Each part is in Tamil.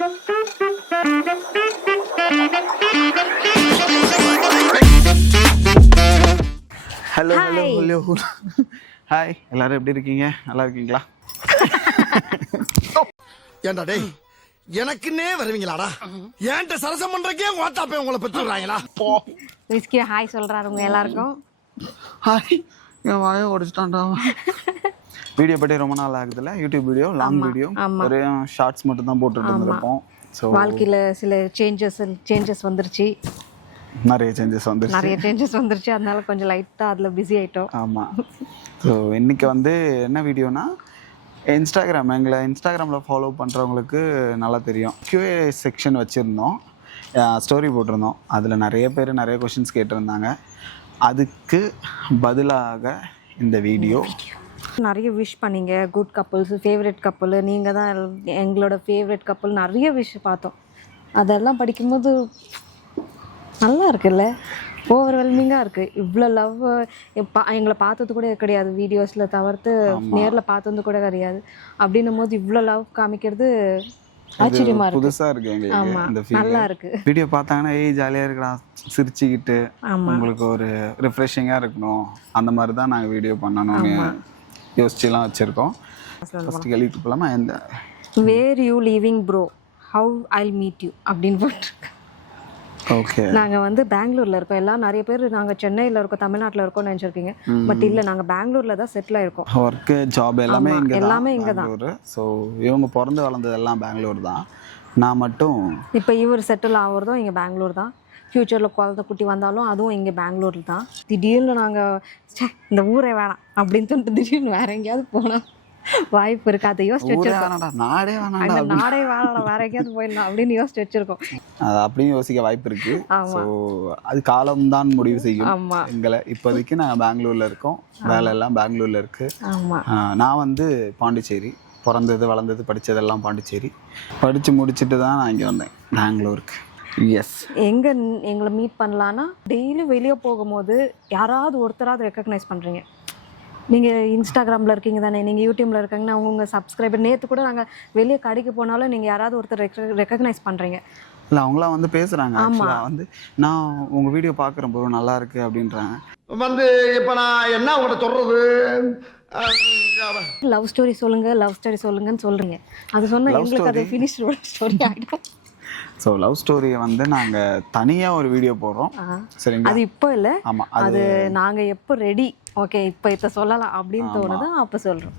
ஹலோ ஹலோ ஹலோ ஹாய், எல்லாரும் எப்படி இருக்கீங்க? நல்லா இருக்கீங்களா? ஏண்டா டேய், எனக்குன்னே வருவீங்களாடா? ஏன்ட்ட சரசம் பண்றக்கே வாட்டாப்பே உங்களை பெற்றுறாங்களா? விஸ்கி ஹாய் சொல்றாரு உங்க எல்லாருக்கும். ஹாய், என் வாயை உடைச்சிட்டான்டா. வீடியோ பற்றி ரொம்ப நாள் ஆகுதுல்ல, யூடியூப் வீடியோ, லாங் வீடியோ, ஒரே ஷார்ட்ஸ் மட்டும் தான் போட்டுட்டு இருந்திருப்போம். ஸோ வாழ்க்கையில் சில சேஞ்சஸ் வந்துருச்சு, நிறைய சேஞ்சஸ் வந்துருச்சு. அதனால கொஞ்சம் லைட்டாக அதில் பிஸி ஆகிட்டோம். ஆமாம். ஸோ இன்றைக்கி வந்து என்ன வீடியோனா, எங்களை இன்ஸ்டாகிராமில் ஃபாலோ பண்ணுறவங்களுக்கு நல்லா தெரியும், QA செக்ஷன் வச்சுருந்தோம், ஸ்டோரி போட்டிருந்தோம். அதில் நிறைய பேர் நிறைய கொஷின்ஸ் கேட்டிருந்தாங்க. அதுக்கு பதிலாக இந்த வீடியோ. நிறைய விஷ் பண்ணீங்க, குட் கப்புள்ஸ், ஃபேவரட் கப்புள், நீங்கள் தான் எங்களோட ஃபேவரட் கப்புள், நிறைய விஷ் பார்த்தோம். அதெல்லாம் படிக்கும்போது நல்லா இருக்குல்ல, ஓவர்வெல்மிங்காக இருக்குது. இவ்வளோ லவ் எங்களை பார்த்தது கூட கிடையாது, வீடியோஸில் தவிர்த்து நேரில் பார்த்தது கூட கிடையாது. அப்படின்னும் போது இவ்வளோ லவ் காமிக்கிறது ஆச்சரியமா இருக்கு, புதுசா இருக்கு எங்களுக்கு. இந்த நல்லா இருக்கு. வீடியோ பார்த்தாங்கன்னா ஜாலியா இருக்கடா, சிரிச்சுக்கிட்டு உங்களுக்கு ஒரு ரிஃப்ரெஷிங்கா இருக்கணும், அந்த மாதிரி தான் நாங்கள் வீடியோ பண்ணணும்னு யோசிச்சுலாம் வச்சிருக்கோம். ஃபர்ஸ்ட் கேள்விக்கு போகலாமா? எந்த where you leaving bro, how I'll meet you அப்படின்னு போட்டிருக்கு. ஓகே, நாங்கள் வந்து பெங்களூரில் இருக்கோம். எல்லாம் நிறைய பேர் நாங்கள் சென்னையில் இருக்கோம், தமிழ்நாட்டில் இருக்கோம்னு நினச்சிருக்கீங்க. பட் இல்லை, நாங்கள் பெங்களூரில் தான் செட்டில் ஆயிருக்கோம். ஒர்க்கு, ஜாப் எல்லாமே இங்கே தான். ஸோ இவங்க பிறந்து வளர்ந்தது எல்லாம் பெங்களூர் தான். நான் மட்டும் இப்போ இவர் செட்டில் ஆகிறதும் இங்கே பெங்களூர் தான். ஃப்யூச்சரில் குழந்தை குட்டி வந்தாலும் அதுவும் இங்கே பெங்களூரில் தான். திடீர்னு நாங்கள் இந்த ஊரே வேணாம் அப்படின்னு சொல்லிட்டு திடீர்னு வேற எங்கேயாவது போனோம் வாய்ப்பு இருக்கு. அதை யோசிச்சு வச்சிருக்கோம். நாடே வேணாம், வேற எங்கேயாவது போயிடலாம் அப்படின்னு யோசிச்சு வச்சிருக்கோம். அது அப்படியும் யோசிக்க வாய்ப்பு இருக்கு. ஸோ அது காலம்தான் முடிவு செய்யும் எங்களை. இப்போதைக்கு நாங்கள் பெங்களூர்ல இருக்கோம், வேலை எல்லாம் பெங்களூர்ல இருக்கு. நான் வந்து பாண்டிச்சேரி, பிறந்தது வளர்ந்தது படித்ததெல்லாம் பாண்டிச்சேரி. படித்து முடிச்சுட்டு தான் நான் இங்கே வந்தேன் பெங்களூருக்கு. எஸ், எங்களை மீட் பண்ணலான்னா டெய்லி வெளியே போகும்போது யாராவது ஒருத்தராவது ரெக்கக்னைஸ் பண்ணுறீங்க. நீங்கள் இன்ஸ்டாகிராமில் இருக்கீங்க தானே, நீங்கள் யூடியூப்பில் இருக்கீங்கன்னா உங்கள் சப்ஸ்கிரைபர். நேற்று கூட நாங்கள் வெளியே கடைக்கு போனாலும் நீங்கள் யாராவது ஒருத்தர் ரெக்கக்னைஸ் பண்ணுறீங்க. இல்லை, அவங்களாம் வந்து பேசுகிறாங்க. ஆமாம், வந்து நான் உங்கள் வீடியோ பார்க்குறேன் ப்ரோ, நல்லா இருக்குது அப்படின்றாங்க. வந்து இப்போ நான் என்ன உங்கள்கிட்ட சொல்கிறது, லவ் ஸ்டோரி சொல்லுங்கன்னு சொல்கிறீங்க. அது சொன்னால் எங்களுக்கு அது ஃபினிஷ் ஸ்டோரி ஆகிடும். ஸோ லவ் ஸ்டோரியை வந்து நாங்கள் தனியாக ஒரு வீடியோ போடுறோம், சரிங்களா? அது இப்போ இல்லை. ஆமாம், அது நாங்கள் எப்போ ரெடி, ஓகே இப்போ இதை சொல்லலாம் அப்படின்னு தோணுதோ அப்போ சொல்கிறோம்.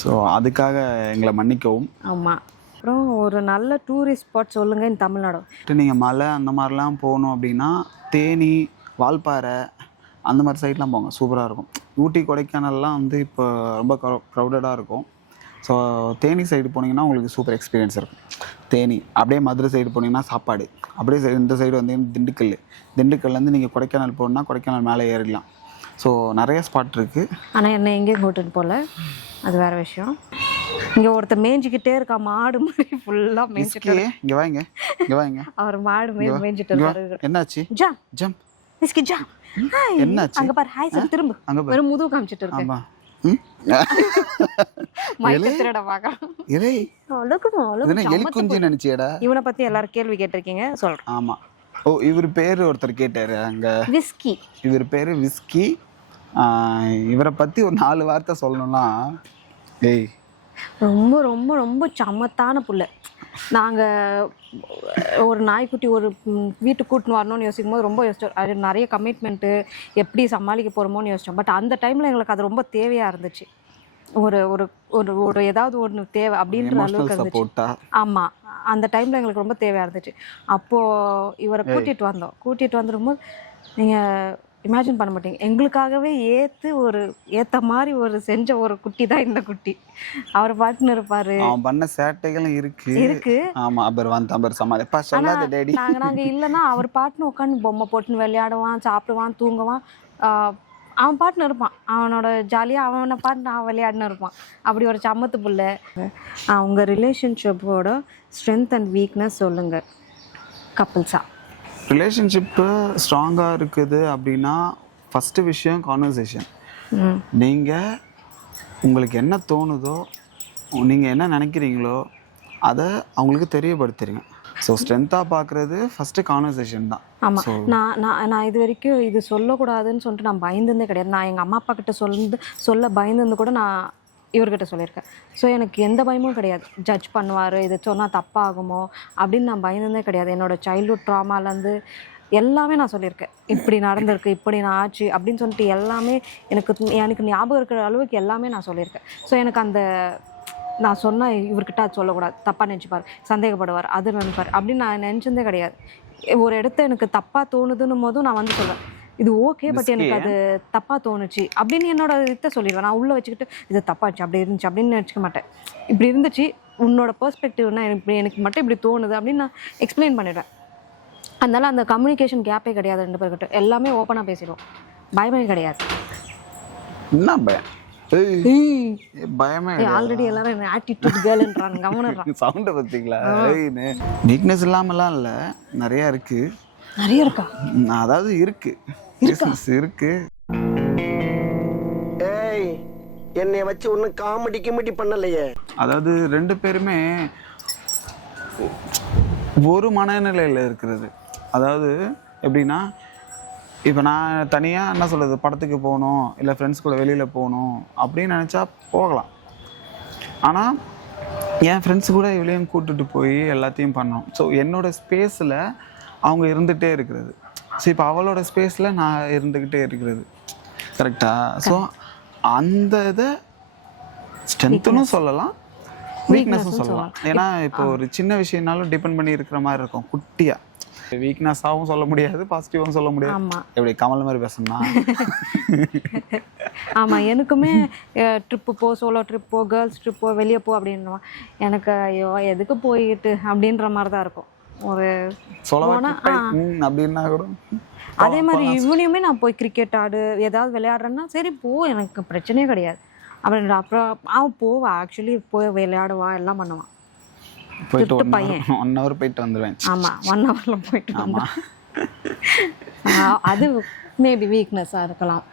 ஸோ அதுக்காக எங்களை மன்னிக்கவும். ஆமாம். அப்புறம் ஒரு நல்ல டூரிஸ்ட் ஸ்பாட் சொல்லுங்கள் இந்த தமிழ்நாடு. நீங்கள் மலை அந்த மாதிரிலாம் போகணும் அப்படின்னா தேனி, வால்பாறை அந்த மாதிரி சைட்லாம் போங்க, சூப்பராக இருக்கும். ஊட்டி, கொடைக்கானல்லாம் வந்து இப்போ ரொம்ப க்ரௌடடாக இருக்கும். ஸோ தேனி சைடு போனீங்கன்னா உங்களுக்கு சூப்பர் எக்ஸ்பீரியன்ஸ் இருக்கும். தேனி அப்படியே மதுரை சைடு போனீங்கன்னா சாப்பாடு, அப்படியே இந்த சைடு வந்து திண்டுக்கல்லேருந்து நீங்கள் கொடைக்கானல் போகணுன்னா கொடைக்கானல் மேலே ஏறிடலாம். ஸோ நிறைய ஸ்பாட் இருக்குது. ஆனால் என்ன எங்கேயும் கூட்டிட்டு போகல, அது வேறு விஷயம். இங்கே ஒருத்தர் மேய்ஞ்சிக்கிட்டே இருக்கா, மாடு மாதிரி ஃபுல்லாக மேய்ஞ்சிட்டு. இங்கே வாங்க அவர் மாடு மேய்ஞ்சிட்டு இருக்காரு. என்னாச்சு? ஜம் என்னாச்சு? அங்கே பாரு, ஹாய் சார், திரும்ப அங்கே வெறும் முதுகு காமிச்சிட்டு இருக்கு. ஆமாம், இவனை பத்தி எல்லாரும் கேள்வி கேட்டிருக்கீங்க, சொல்றேன். ஆமா. ஓ, இவர் பேரு ஒருத்தர் கேட்டாரு அங்க, விஸ்கி. இவர் பேரு விஸ்கி. இவரை பத்தி ஒரு 4 வார்த்தை சொல்லணும்னா, ரொம்ப ரொம்ப ரொம்ப சமத்தான புள்ள. நாங்கள் ஒரு நாய்க்குட்டி ஒரு வீட்டுக்கு கூட்டின்னு வரணும்னு யோசிக்கும் போது ரொம்ப யோசிச்சோம். அது நிறைய கமிட்மெண்ட்டு, எப்படி சமாளிக்க போகிறோமோன்னு யோசித்தோம். பட் அந்த டைமில் எங்களுக்கு அது ரொம்ப தேவையாக இருந்துச்சு. ஒரு ஒரு ஒரு ஒரு ஏதாவது ஒன்று தேவை அப்படின்ற அளவுக்கு இருந்துச்சு. ஆமாம், அந்த டைமில் எங்களுக்கு ரொம்ப தேவையாக இருந்துச்சு. அப்போது இவரை கூட்டிகிட்டு வந்துடும்போது நீங்கள் இமேஜின் பண்ண மாட்டீங்க, எங்களுக்காகவே ஏற்ற மாதிரி ஒரு செஞ்ச ஒரு குட்டி தான் இந்த குட்டி. அவர் பாட்டுன்னு இருப்பாரு, அவன் பண்ண சேட்டைகளும் இருக்கு. ஆமா, நாங்க இல்லைன்னா அவர் பாட்டுன்னு உட்காந்து பொம்மை போட்டுன்னு விளையாடுவான், சாப்பிடுவான், தூங்குவான். அவன் பாட்டுன்னு இருப்பான், அவனோட ஜாலியாக அவனை பாட்டு நான் விளையாடுன்னு இருப்பான். அப்படி ஒரு சமத்து புள்ள. உங்கள் ரிலேஷன்ஷிப்போட ஸ்ட்ரென்த் அண்ட் வீக்னஸ் சொல்லுங்கள் கப்புள்ஸா. ரிலேஷன்ஷிப்பு ஸ்ட்ராங்காக இருக்குது அப்படின்னா ஃபஸ்ட்டு விஷயம் கான்வர்சேஷன். நீங்கள் உங்களுக்கு என்ன தோணுதோ, நீங்கள் என்ன நினைக்கிறீங்களோ அதை அவங்களுக்கு தெரியப்படுத்துறீங்க. ஸோ ஸ்ட்ரென்த்தாக பார்க்குறது ஃபஸ்ட்டு கான்வர்சேஷன் தான். ஆமாம். நான் இது வரைக்கும் இது சொல்லக்கூடாதுன்னு சொல்லிட்டு நான் பயந்துருந்தே கிடையாது. நான் எங்கள் அம்மா அப்பா கிட்ட சொல்ல பயந்துருந்து கூட நான் இவர்கிட்ட சொல்லியிருக்கேன். ஸோ எனக்கு எந்த பயமும் கிடையாது. ஜட்ஜ் பண்ணுவார், இது சொன்னால் தப்பாகுமோ அப்படின்னு நான் பயந்துருந்தே கிடையாது. என்னோடய சைல்ட்ஹுட் ட்ராமாலேருந்து எல்லாமே நான் சொல்லியிருக்கேன். இப்படி நடந்திருக்கு, இப்படி நான் ஆச்சு அப்படின்னு சொல்லிட்டு எல்லாமே எனக்கு ஞாபகம் இருக்கிற அளவுக்கு எல்லாமே நான் சொல்லியிருக்கேன். ஸோ எனக்கு அந்த நான் சொன்னால் இவர்கிட்ட அது சொல்லக்கூடாது, தப்பாக நினச்சிப்பார், சந்தேகப்படுவார், அது நினைப்பார் அப்படின்னு நான் நினச்சதே கிடையாது. ஒரு இடத்த எனக்கு தப்பாக தோணுதுன்னும் போதும் நான் வந்து சொல்வேன், இது ஓகே பட் எனக்கு அது தப்பாக தோணுச்சு அப்படின்னு என்னோட இதை சொல்லிடுவேன். நான் உள்ளே வச்சுக்கிட்டு இது தப்பாச்சு அப்படி இருந்துச்சு அப்படின்னு நினச்சிக்க மாட்டேன். இப்படி இருந்துச்சு, உன்னோட பெர்ஸ்பெக்டிவ்னா எனக்கு மட்டும் இப்படி தோணுது அப்படின்னு நான் எக்ஸ்பிளைன் பண்ணிடுவேன். அதனால அந்த கம்யூனிகேஷன் கேப்பே கிடையாது ரெண்டு பேர்கிட்ட. எல்லாமே ஓப்பனாக பேசிடுவோம், பயமே கிடையாது. என்ன பயம்? பயமே ஆல்ரெடி எல்லாரும் என்ன ஆட்டிடியூட் கேர்ள்ன்றாங்க. கவனிடுறாங்க சவுண்டை பார்த்தீங்களா? வீக்னஸ் இல்லாமலாம் இல்லை, நிறையா இருக்கு. நிறைய இருக்கா? அதாவது இருக்கு இருக்கு. ஏய், என்னைய வச்சு ஒன்னும் காமெடி பண்ணலையே. அதாவது ரெண்டு பேருமே ஒரு மனநிலையில் இருக்கிறது. அதாவது எப்படின்னா, இப்போ நான் தனியாக என்ன சொல்கிறது, படத்துக்கு போகணும் இல்லை ஃப்ரெண்ட்ஸ் கூட வெளியில் போகணும் அப்படின்னு நினச்சா போகலாம். ஆனால் என் ஃப்ரெண்ட்ஸ் கூட வெளியும் கூப்பிட்டுட்டு போய் எல்லாத்தையும் பண்ணோம். ஸோ என்னோடய ஸ்பேஸில் அவங்க இருந்துகிட்டே இருக்கிறது. ஸோ இப்போ அவளோட ஸ்பேஸில் நான் இருந்துக்கிட்டே இருக்கிறது. கரெக்டாக? ஸோ அந்த இதை ஸ்ட்ரென்த்துன்னு சொல்லலாம், வீக்னஸும் சொல்லலாம். ஏன்னா இப்போ ஒரு சின்ன விஷயம்னாலும் டிபெண்ட் பண்ணி இருக்கிற மாதிரி இருக்கும். குட்டியாக வீக்னஸாகவும் சொல்ல முடியாது, பாசிட்டிவாகவும் சொல்ல முடியாது. எப்படி கமல் மாதிரி பேசணும்னா ஆமாம். எனக்குமே ட்ரிப்பு போ, சோலோ ட்ரிப்போ, கேர்ள்ஸ் ட்ரிப்போ, வெளியே போ அப்படின்னா எனக்கு ஐயோ எதுக்கு போயிட்டு அப்படின்ற மாதிரி தான் இருக்கும். ஒரு அப்படின்னா கூட அதே மாதிரி இவனையுமே நான் போய் கிரிக்கெட் ஆடு ஏதாவது விளையாடுறேன்னா சரி போ, எனக்கு பிரச்சனையே கிடையாது அப்படின்ற. அப்புறம் அவன் போவா, ஆக்சுவலி போய் விளையாடுவா, எல்லாம் பண்ணுவான். போயிட்டு 1 hour போயிட்டு வந்துடுவேன். ஆமாம், 1 hourல போயிட்டு. ஆமாம், அது மேபி வீக்னஸாக இருக்கலாம்.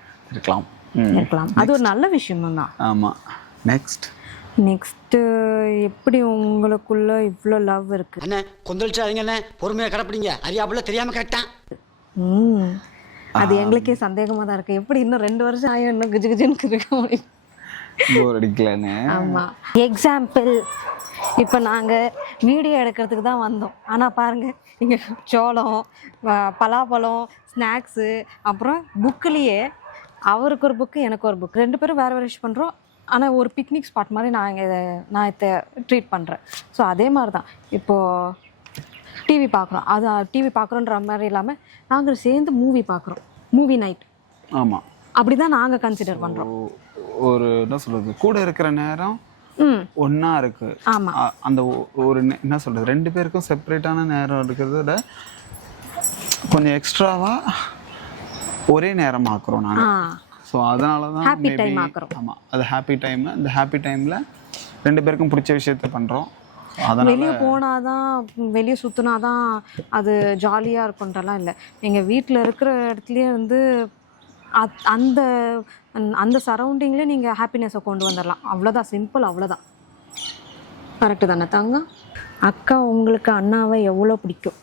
அது ஒரு நல்ல விஷயம் தான். ஆமாம். நெக்ஸ்ட்டு எப்படி உங்களுக்குள்ள இவ்வளோ லவ் இருக்கு? அண்ணே கொந்தளிச்சாதீங்க அண்ணே, பொறுமையாக கடப்பிடிங்க. அறியாப்புல தெரியாமல் கேட்டேன். அது எங்களுக்கே சந்தேகமாக தான் இருக்குது. எப்படி இன்னும் 2 வருஷம் ஆகும் இன்னும் கிஜு கிஜுன்னு இருக்க முடியும்? போர் அடிக்கலன்னு. ஆமாம். எக்ஸாம்பிள், இப்போ நாங்கள் வீடியோ எடுக்கிறதுக்கு தான் வந்தோம். ஆனால் பாருங்கள், இங்கே சோளம், பலாப்பழம், ஸ்நாக்ஸு, அப்புறம் புக்குலேயே அவருக்கு ஒரு புக்கு எனக்கு ஒரு புக், 2 பேரும் வேறு விஷ் பண்ணுறோம். ஆனால் ஒரு பிக்னிக் ஸ்பாட் மாதிரி நான் இதை ட்ரீட் பண்ணுறேன். ஸோ அதே மாதிரி தான் இப்போது டிவி பார்க்குறோம். அது டிவி பார்க்குறோன்ற மாதிரி இல்லாமல் நாங்கள் சேர்ந்து மூவி பார்க்குறோம், மூவி நைட். ஆமாம், அப்படி தான் நாங்கள் கன்சிடர் பண்ணுறோம். ஒரு என்ன சொல்கிறது, கூட இருக்கிற நேரம் ஒன்றா இருக்குது. ஆமாம். அந்த ஒரு என்ன சொல்கிறது, 2 பேருக்கும் செப்பரேட்டான நேரம் இருக்கிறத விட கொஞ்சம் எக்ஸ்ட்ராவாக ஒரே நேரம் ஆக்குறோம் நாங்கள். ஸோ அதனால தான் ஹாப்பி டைம் ஆக்குறோம். ஆமாம், அது ஹாப்பி டைம். அந்த ஹாப்பி டைமில் 2 பேருக்கும் பிடிச்ச விஷயத்த பண்ணுறோம். வெளியே போனாதான், வெளியே சுற்றினாதான் அது ஜாலியாக இருக்குன்றலாம் இல்லை. எங்கள் வீட்டில் இருக்கிற இடத்துலையே வந்து அந்த அந்த சரௌண்டிங்லேயே நீங்கள் ஹாப்பினஸை கொண்டு வந்துடலாம். அவ்வளோதான், சிம்பிள், அவ்வளோதான். கரெக்டு தானே தங்கம்? அக்கா, உங்களுக்கு அண்ணாவை எவ்வளோ பிடிக்கும்?